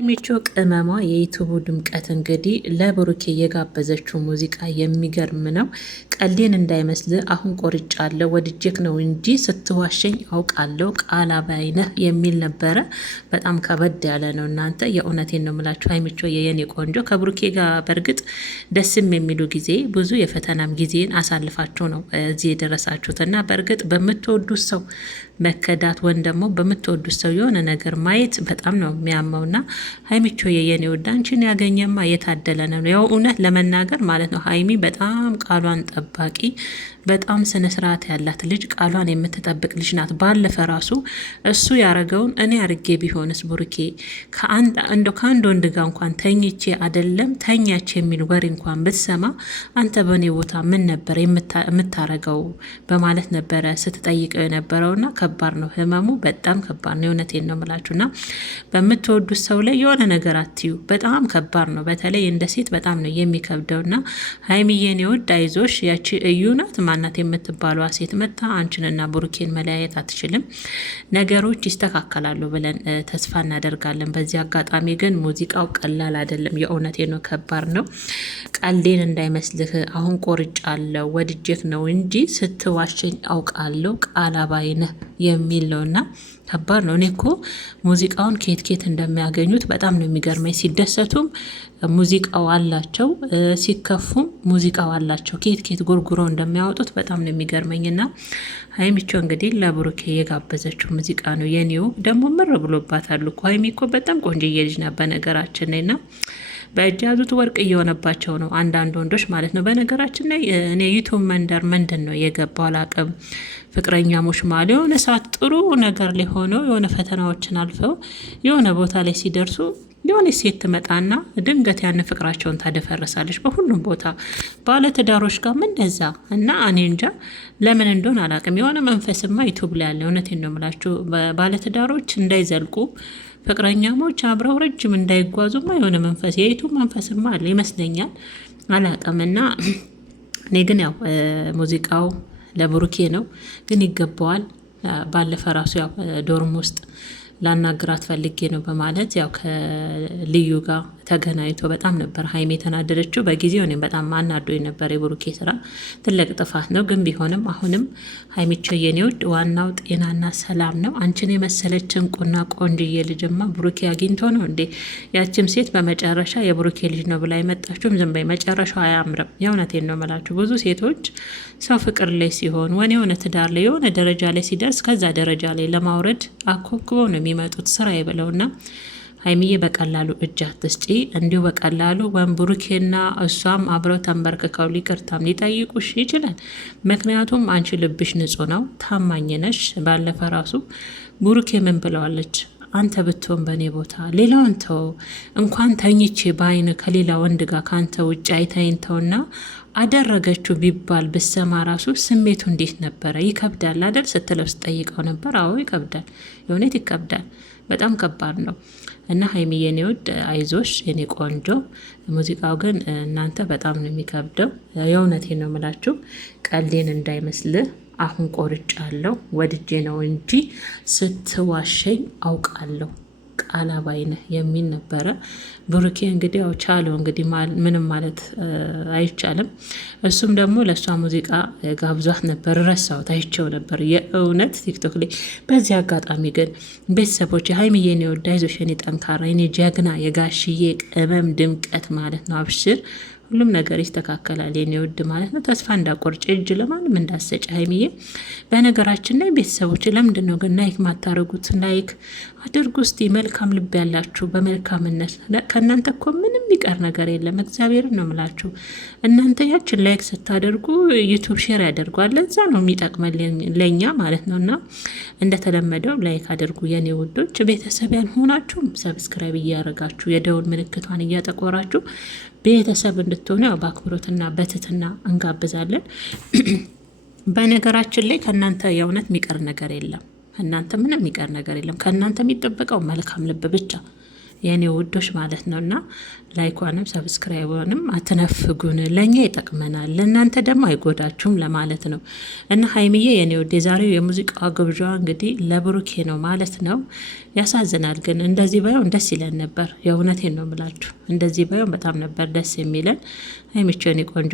ሚቾ ቅመሟ የዩቱቡ ድምቀት እንግዲህ ለብሩኬ የጋበዘችው ሙዚቃ የሚገርም ነው። ቀልዴን እንዳይመስል አሁን ቆርጫለሁ ወድጄክ ነው እንጂ ስትዋሸኝ አውቃለሁ ቃል አባይነህ የሚል ነበረ። በጣም ከበድ ያለ ነው። እናንተ የእውነቴን ነው የምላችሁ። ሀይሚቾ የኔ ቆንጆ ከብሩኬ ጋር በእርግጥ ደስም የሚሉ ጊዜ ብዙ የፈተናም ጊዜን አሳልፋችሁ ነው እዚህ የደረሳችሁት እና በእርግጥ በምትወዱት ሰው መከዳት ወይም ደግሞ በምትወዱት ሰው የሆነ ነገር ማየት በጣም ነው የሚያመውና ሀይሚቾ የኔ ወዳ አንቺን ያገኘማ የታደለ ነው። ያው እውነት ለመናገር ማለት ነው ሀይሚ በጣም ቃሏን ጠባቂ በጣም ስነ ስርዓት ያላት ልጅ ቃሏን የምትጠብቅ ልጅ ናት። ባለፈ ራሱ እሱ ያረገውን እኔ አርጌ ቢሆንስ ብሩኬ ከአንድ ወንድ ጋር እንኳን ተኝቼ አይደለም ተኛች የሚል ወሬ እንኳን ብትሰማ አንተ በእኔ ቦታ ምን ነበር የምታረገው በማለት ነበረ ስትጠይቀው የነበረውና ከባድ ነው ህመሙ በጣም ከባድ ነው። እውነቴን ነው የምላችሁና በምትወዱት ሰው ላይ የሆነ ነገር አትዩ። በጣም ከባድ ነው። በተለይ እንደ ሴት በጣም ነው የሚከብደውና ሀይሚዬን የወድ አይዞሽ ያቺ እዩ ናት ማናት የምትባሏ ሴት መታ አንቺንና ብሩኬን መለያየት አትችልም። ነገሮች ይስተካከላሉ ብለን ተስፋ እናደርጋለን። በዚህ አጋጣሚ ግን ሙዚቃው ቀላል አይደለም። የእውነቴ ነው ከባድ ነው። ቀልዴን እንዳይመስልህ አሁን ቆርጫለሁ ወድጄክ ነው እንጂ ስትዋሸኝ አውቃለሁ ቃል አባይነህ የሚል ነውና ከባድ ነው። እኔ እኮ ሙዚቃውን ኬት እንደሚያገኙት በጣም ነው የሚገርመኝ። ሲደሰቱም ሙዚቃው አላቸው፣ ሲከፉም ሙዚቃው አላቸው። ኬት ጉርጉሮ እንደሚያወጡት በጣም ነው የሚገርመኝና ሀይሚቾ እንግዲህ ለብሩኬ የጋበዘችው ሙዚቃ ነው። የኔው ደግሞ ምር ብሎባታል እኮ ሀይሚ እኮ በጣም ቆንጆዬ ልጅ ናት በነገራችን ነውና በእጅ ያዙት ወርቅ እየሆነባቸው ነው አንዳንድ ወንዶች ማለት ነው። በነገራችን ላይ እኔ ዩቱብ መንደር ምንድን ነው የገባው አላቅም። ፍቅረኛሞች ማለት የሆነ ሰዓት ጥሩ ነገር ላይ ሆነው የሆነ ፈተናዎችን አልፈው የሆነ ቦታ ላይ ሲደርሱ የሆነ ሴት ትመጣና ድንገት ያን ፍቅራቸውን ታደፈረሳለች። በሁሉም ቦታ ባለትዳሮች ጋር እንደዛ እና እኔ እንጃ ለምን እንደሆነ አላቅም። የሆነ መንፈስማ ዩቱብ ላይ ያለ እውነቴን ነው የምላችሁ ባለትዳሮች እንዳይዘልቁ ፍቅረኛሞች አብረው ረጅም እንዳይጓዙማ የሆነ መንፈስ የዩቱብ መንፈስማ አለ ይመስለኛል። አላቅምና እኔ ግን ያው ሙዚቃው ለብሩኬ ነው ግን ይገባዋል። ባለፈ ራሱ ያው ዶርም ውስጥ ላናግራት ፈልጌ ነው በማለት ያው ከልዩ ጋር ተገናኝቶ በጣም ነበር ሀይሜ የተናደደችው። በጊዜው እኔም በጣም አናዶ የነበር የብሩኬ ስራ ትልቅ ጥፋት ነው። ግን ቢሆንም አሁንም ሀይሚቾ የኔ ውድ ዋናው ጤናና ሰላም ነው። አንቺን የመሰለች እንቁና ቆንጅዬ ልጅማ ብሩኬ አግኝቶ ነው እንዴ? ያችም ሴት በመጨረሻ የብሩኬ ልጅ ነው ብላ የመጣችሁም ዝም በይ፣ መጨረሻው አያምርም። የእውነቴን ነው የምላችሁ። ብዙ ሴቶች ሰው ፍቅር ላይ ሲሆን ወኔ የሆነ ትዳር ላይ የሆነ ደረጃ ላይ ሲደርስ ከዛ ደረጃ ላይ ለማውረድ አኮብኩበው ነው የሚመጡት ስራ ይብለውና ሀይሚዬ በቀላሉ እጅ አትስጪ። እንዲሁ በቀላሉ ወይም ብሩኬና እሷም አብረው ተንበርክከው ሊቅርታም ሊጠይቁሽ ይችላል። ምክንያቱም አንቺ ልብሽ ንጹህ ነው፣ ታማኝ ነሽ። ባለፈ ራሱ ብሩኬ ምን ብለዋለች? አንተ ብትሆን በእኔ ቦታ ሌላውን ተው፣ እንኳን ተኝቼ በአይን ከሌላ ወንድ ጋር ከአንተ ውጭ አይታይንተውና አደረገችው ቢባል ብሰማ ራሱ ስሜቱ እንዴት ነበረ? ይከብዳል አይደል ስትለው ስጠይቀው ነበር። አዎ ይከብዳል፣ የእውነት ይከብዳል። በጣም ከባድ ነው እና ሀይሚዬ የኔ ውድ አይዞሽ የኔ ቆንጆ። ሙዚቃው ግን እናንተ በጣም ነው የሚከብደው። የእውነቴ ነው የምላችሁ። ቀልዴን እንዳይመስልህ አሁን ቆርጫለሁ ወድጄ ነው እንጂ ስትዋሸኝ አውቃለሁ ቃል አባይነህ የሚል ነበረ። ብሩኬ እንግዲህ ያው ቻለው እንግዲህ ምንም ማለት አይቻልም። እሱም ደግሞ ለእሷ ሙዚቃ ጋብዟት ነበር፣ ረሳሁት አይቼው ነበር የእውነት ቲክቶክ ላይ። በዚህ አጋጣሚ ግን ቤተሰቦች ሀይሚዬ የኔ ወዳ አይዞሽ የኔ ጠንካራ የኔ ጀግና የጋሽዬ ቅመም ድምቀት ማለት ነው። አብሽር ሁሉም ነገር ይስተካከላል የኔ ውድ ማለት ነው። ተስፋ እንዳቆርጭ እጅ ለማንም እንዳሰጭ ሀይሚዬ። በነገራችን ላይ ቤተሰቦች ለምንድን ነው ግን ላይክ ማታረጉት? ላይክ አድርጉ እስቲ። መልካም ልብ ያላችሁ በመልካምነት ከእናንተ እኮ ምንም የሚቀር ነገር የለም። እግዚአብሔርን ነው ምላችሁ። እናንተ ያችን ላይክ ስታደርጉ ዩቱብ ሼር ያደርጓል። ለዛ ነው የሚጠቅመን ለእኛ ማለት ነው። እና እንደተለመደው ላይክ አድርጉ የኔ ውዶች። ቤተሰብ ያልሆናችሁም ሰብስክራይብ እያደረጋችሁ የደውል ምልክቷን እያጠቆራችሁ ቤተሰብ እንድትሆኑ ያው በአክብሮትና በትትና እንጋብዛለን። በነገራችን ላይ ከእናንተ የእውነት የሚቀር ነገር የለም። እናንተ ምንም የሚቀር ነገር የለም። ከእናንተ የሚጠበቀው መልካም ልብ ብቻ። የኔ ውዶች ማለት ነው። እና ላይኳንም ሰብስክራይቧንም አትነፍጉን፣ ለእኛ ይጠቅመናል፣ ለእናንተ ደግሞ አይጎዳችሁም ለማለት ነው። እና ሀይሚዬ የኔ ውድ የዛሬው የሙዚቃ ግብዣ እንግዲህ ለብሩኬ ነው ማለት ነው። ያሳዝናል ግን እንደዚህ ባይሆን ደስ ይለን ነበር። የእውነቴን ነው የምላችሁ፣ እንደዚህ ባይሆን በጣም ነበር ደስ የሚለን። ሀይሚቾ የኔ ቆንጆ